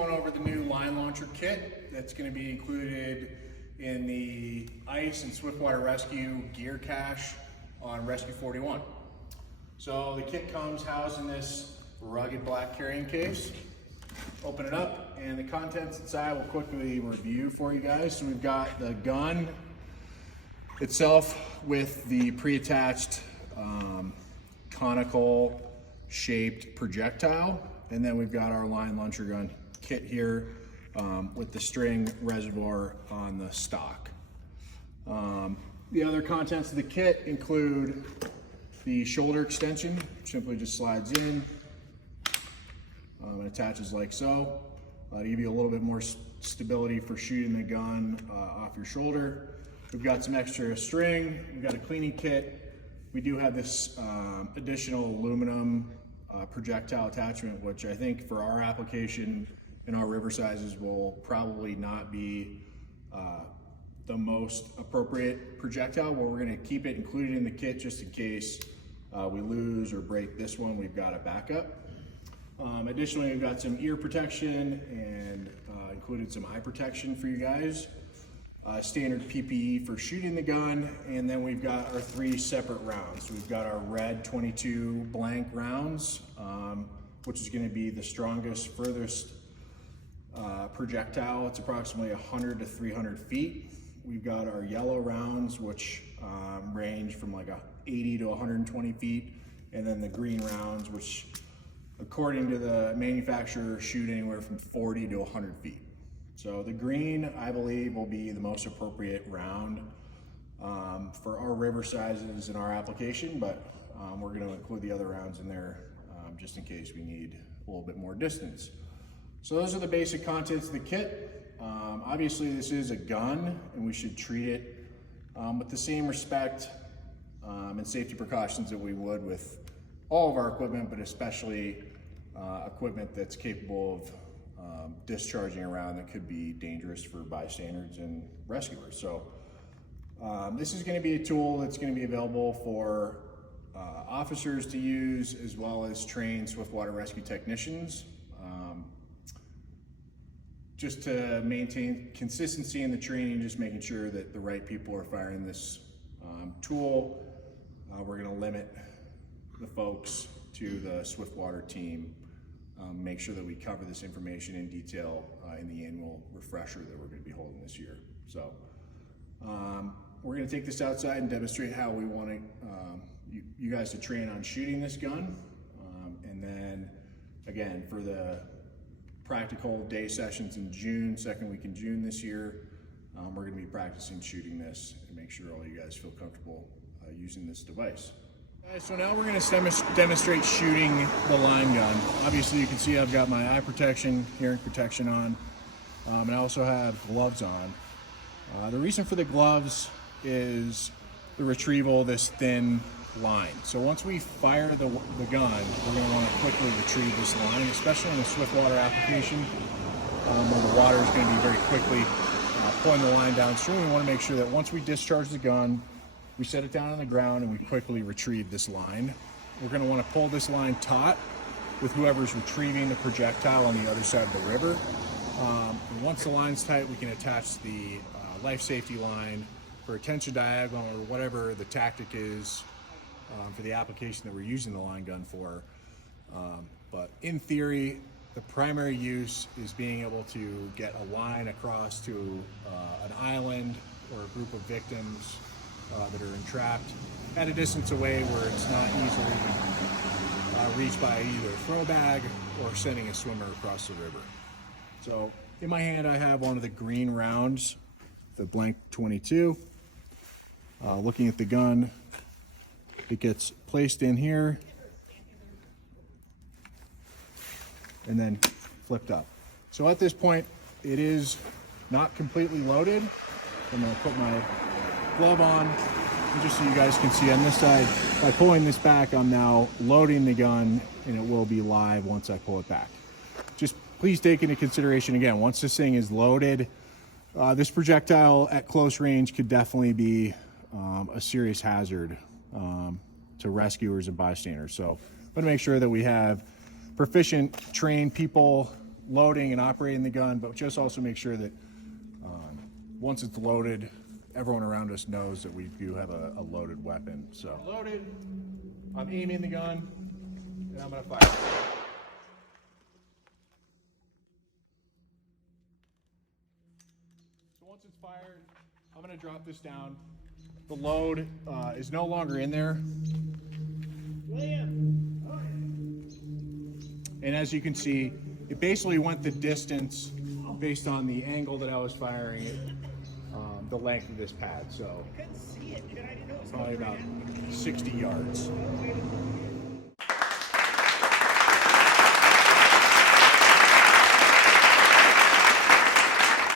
going over the new line launcher kit that's going to be included in the ice and swiftwater rescue gear cache on Rescue 41. So the kit comes housed in this rugged black carrying case. Open it up, and the contents inside we'll quickly review for you guys. So we've got the gun itself with the pre-attached conical shaped projectile, and then we've got our line launcher gun kit here with the string reservoir on the stock. The other contents of the kit include the shoulder extension. Simply just slides in and attaches like so to give you a little bit more stability for shooting the gun off your shoulder. We've got some extra string. We've got a cleaning kit. We do have this additional aluminum projectile attachment, which I think for our application and our river sizes will probably not be the most appropriate projectile, but we're going to keep it included in the kit just in case we lose or break this one. We've got a backup. Additionally, we've got some ear protection and included some eye protection for you guys. Standard PPE for shooting the gun, and then we've got our 3 separate rounds. We've got our red 22 blank rounds, which is going to be the strongest, furthest projectile. It's approximately 100 to 300 feet. We've got our yellow rounds, which range from like 80 to 120 feet, and then the green rounds, which according to the manufacturer shoot anywhere from 40 to 100 feet. So the green, I believe, will be the most appropriate round for our river sizes in our application, but we're going to include the other rounds in there just in case we need a little bit more distance. So those are the basic contents of the kit. Obviously, this is a gun, and we should treat it with the same respect and safety precautions that we would with all of our equipment, but especially equipment that's capable of discharging around that could be dangerous for bystanders and rescuers. So this is going to be a tool that's going to be available for officers to use, as well as trained swiftwater rescue technicians, just to maintain consistency in the training, just making sure that the right people are firing this tool. We're going to limit the folks to the Swiftwater team. Make sure that we cover this information in detail in the annual refresher that we're going to be holding this year. So we're going to take this outside and demonstrate how we want you guys to train on shooting this gun. And then again, for the practical day sessions in June, second week in June this year, we're going to be practicing shooting this and make sure all you guys feel comfortable using this device. So now we're going to demonstrate shooting the line gun. Obviously you can see I've got my eye protection, hearing protection on, and I also have gloves on. The reason for the gloves is the retrieval of this thin line. So once we fire the gun, we're going to want to quickly retrieve this line, especially in a swiftwater application where the water is going to be very quickly pulling the line downstream. We want to make sure that once we discharge the gun, we set it down on the ground and we quickly retrieve this line. We're going to want to pull this line taut with whoever's retrieving the projectile on the other side of the river. Once the line's tight, we can attach the life safety line for a tension diagonal or whatever the tactic is for the application that we're using the line gun for. But in theory, the primary use is being able to get a line across to an island or a group of victims that are entrapped at a distance away where it's not easily reached by either a throw bag or sending a swimmer across the river. So in my hand I have one of the green rounds, the blank 22. Looking at the gun, it gets placed in here and then flipped up. So at this point it is not completely loaded. I'm going to put my glove on, and just so you guys can see on this side, by pulling this back, I'm now loading the gun, and it will be live once I pull it back. Just please take into consideration, again, once this thing is loaded, this projectile at close range could definitely be a serious hazard to rescuers and bystanders. So I'm going to make sure that we have proficient, trained people loading and operating the gun, but just also make sure that once it's loaded, everyone around us knows that we do have a loaded weapon. So loaded, I'm aiming the gun, and I'm gonna fire. So once it's fired, I'm gonna drop this down. The load is no longer in there. And as you can see, it basically went the distance based on the angle that I was firing it, the length of this pad. So probably about 60 yards.